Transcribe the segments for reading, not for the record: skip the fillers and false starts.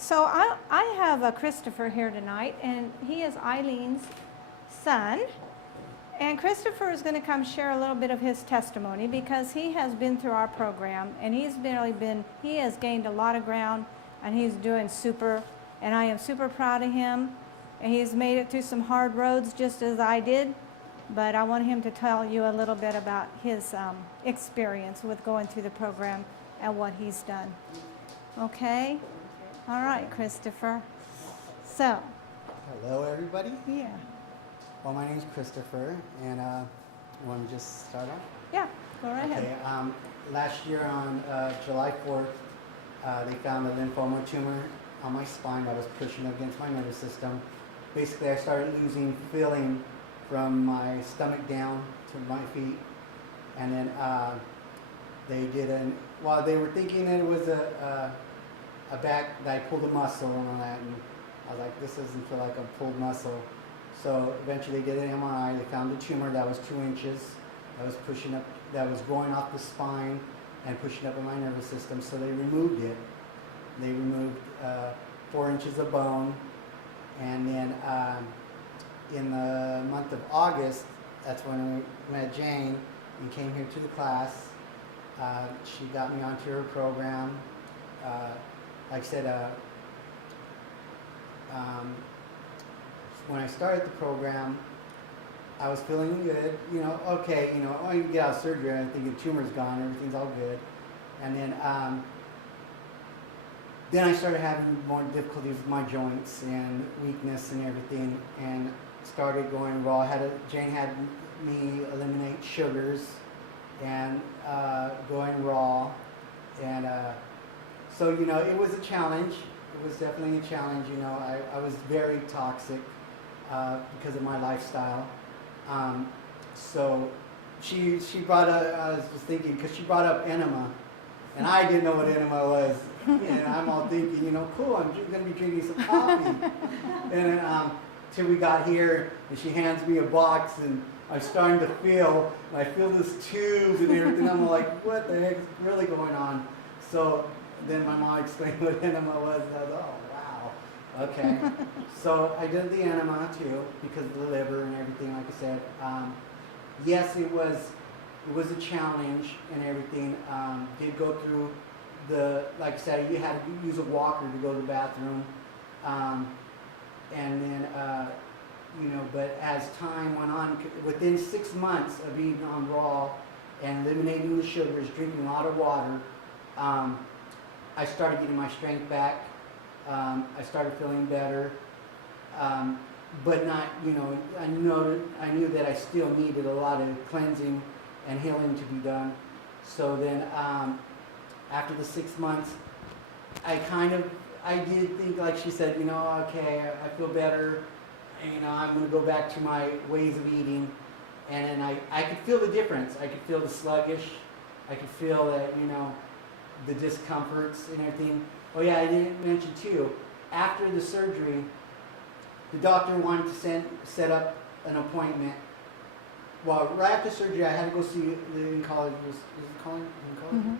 So I have a Christopher here tonight, and he is Eileen's son. And Christopher is going to come share a little bit of his testimony because he has been through our program, and he has gained a lot of ground, and he's doing super, and I am super proud of him. And he's made it through some hard roads just as I did, but I want him to tell you a little bit about his experience with going through the program and what he's done. Okay? All right, Christopher. So. Hello, everybody. Yeah. Well, my name is Christoper, and you want to just start off? Yeah, go right ahead. Okay. Last year on July 4th, they found a lymphoma tumor on my spine that was pushing against my nervous system. Basically, I started losing feeling from my stomach down to my feet, and then they did while they were thinking it was a back, that I pulled a muscle and all that, and I was like, this doesn't feel like a pulled muscle. So eventually they did an MRI. They found a tumor that was 2 inches, that was pushing up, that was growing off the spine and pushing up in my nervous system. So they removed it. They removed 4 inches of bone, and then in the month of August, that's when we met Jane and came here to the class. She got me onto her program. Like I said, when I started the program, I was feeling good, okay, oh, you get out of surgery, I think the tumor's gone, everything's all good. And then I started having more difficulties with my joints and weakness and everything, and started going raw. Jane had me eliminate sugars and going raw, and so, it was a challenge. It was definitely a challenge. I was very toxic because of my lifestyle. So she brought up, I was just thinking, because she brought up enema, and I didn't know what enema was. And I'm all thinking, cool, I'm going to be drinking some coffee. And then till we got here, and she hands me a box, and I'm starting to feel, and I feel this tube and everything. I'm like, what the heck is really going on? So then my mom explained what enema was, and I was, oh, wow, okay. So I did the enema too, because of the liver and everything, like I said. Yes, it was a challenge and everything. Did go through like I said, you had to use a walker to go to the bathroom. And then, but as time went on, within 6 months of being on raw and eliminating the sugars, drinking a lot of water, I started getting my strength back. I started feeling better, but not, I knew that I still needed a lot of cleansing and healing to be done. So then, after the 6 months, I did think, like she said, okay, I feel better, and, I'm going to go back to my ways of eating, and then I could feel the difference. I could feel the sluggish. I could feel that, the discomforts and everything. Oh yeah, I didn't mention too, after the surgery, the doctor wanted to set up an appointment. Well, right after surgery, I had to go see the oncologist. Is it Colin? Mm-hmm.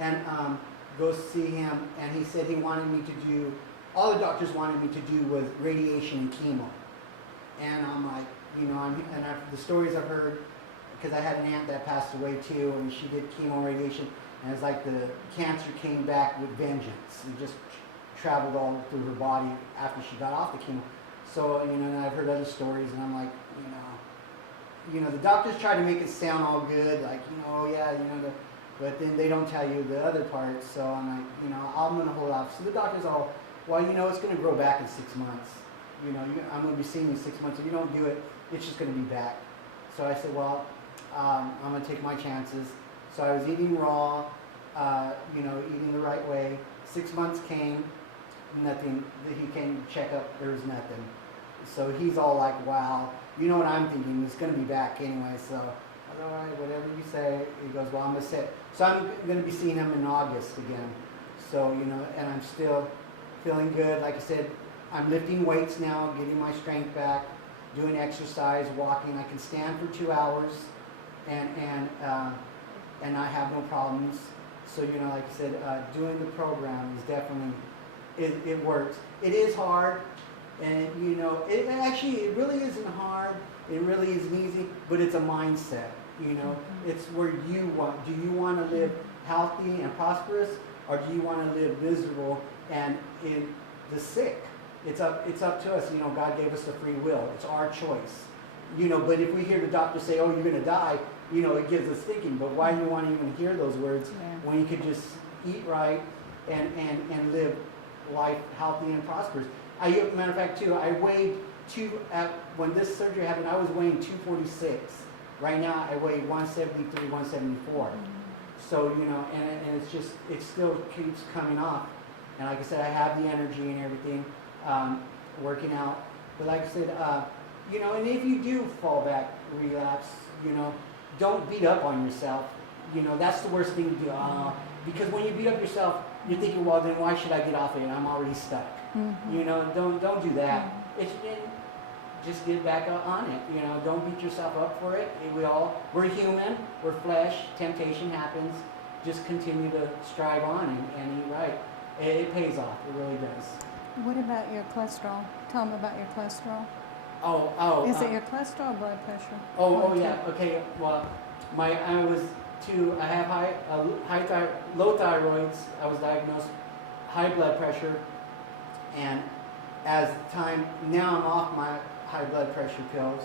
And go see him, and he said he wanted me to do, all the doctors wanted me to do was radiation and chemo. And I'm like, the stories I've heard, because I had an aunt that passed away too, and she did chemo radiation, and it's like the cancer came back with vengeance. It just traveled all through her body after she got off the chemo. So, and I've heard other stories, and I'm like, the doctors try to make it sound all good, like, oh yeah, but then they don't tell you the other parts. So I'm like, I'm going to hold off. So the doctor's all, well, it's going to grow back in 6 months. I'm going to be seeing you in 6 months. If you don't do it, it's just going to be back. So I said, well, I'm going to take my chances. So I was eating raw, eating the right way. 6 months came, nothing. He came to check up, there was nothing. So he's all like, wow, you know what I'm thinking, it's going to be back anyway. So I was all right, whatever you say. He goes, well, I'm going to say, so I'm going to be seeing him in August again. So, and I'm still feeling good. Like I said, I'm lifting weights now, getting my strength back, doing exercise, walking. I can stand for 2 hours and I have no problems. So, like I said, doing the program is definitely it works. It is hard, and you know, it really isn't hard. It really isn't easy, but it's a mindset. You know, it's where you want. Do you want to live healthy and prosperous, or do you want to live miserable and in the sick? It's up to us. You know, God gave us the free will. It's our choice. You know, but if we hear the doctor say, "Oh, you're going to die," you know, it gives us thinking. But why do you want to even hear those words when you could just eat right and live life healthy and prosperous? Matter of fact, too, I weighed when this surgery happened, I was weighing 246. Right now, I weigh 173, 174. So, you know, and it's just, it still keeps coming off. And like I said, I have the energy and everything, working out. But like I said, you know, and if you do fall back, relapse, you know, don't beat up on yourself. You know, that's the worst thing to do. Because when you beat up yourself, you're thinking, well, then why should I get off it? I'm already stuck. You know, don't do that. Just get back on it. You know, don't beat yourself up for it. We're human. We're flesh. Temptation happens. Just continue to strive on and eat right. It pays off. It really does. What about your cholesterol? Tell them about your cholesterol. Is it your cholesterol or blood pressure? Yeah. Okay. Well, I have low thyroids. I was diagnosed high blood pressure, and as time now I'm off my high blood pressure pills,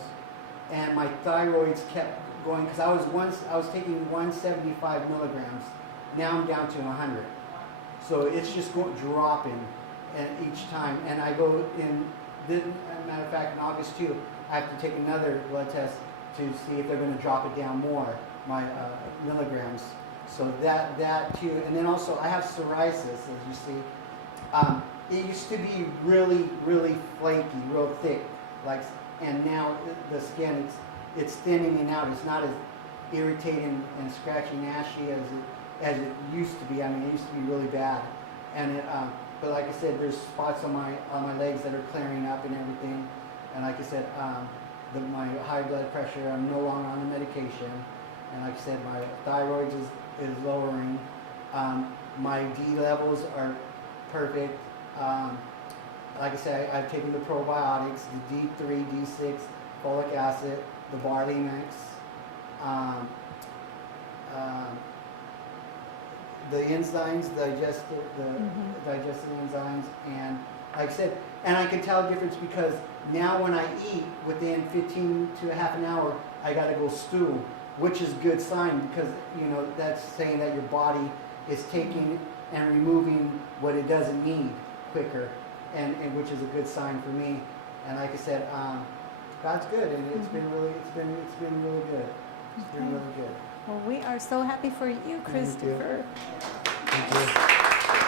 and my thyroids kept going because I was taking 175 milligrams. Now I'm down to 100. So it's just dropping each time, and I go in. Matter of fact, in August too, I have to take another blood test to see if they're going to drop it down more, my milligrams. So that too, and then also I have psoriasis, as you see. It used to be really, really flaky, real thick, and now the skin it's thinning out. It's not as irritating and scratchy, nasty as it used to be. I mean, it used to be really bad, and but like I said, there's spots on my legs that are clearing up and everything. And like I said, my high blood pressure, I'm no longer on the medication. And like I said, my thyroid is lowering. My D levels are perfect. Like I said, I've taken the probiotics, the D3, D6, folic acid, the barley mix, the enzymes, digestive enzymes, and like I said, and I can tell the difference because now when I eat, within 15 to half an hour, I got to go stool, which is a good sign because, you know, that's saying that your body is taking and removing what it doesn't need quicker, and which is a good sign for me. And like I said, God's good, and it's been really good. It's been really good. Well, we are so happy for you, Christoper. Thank you.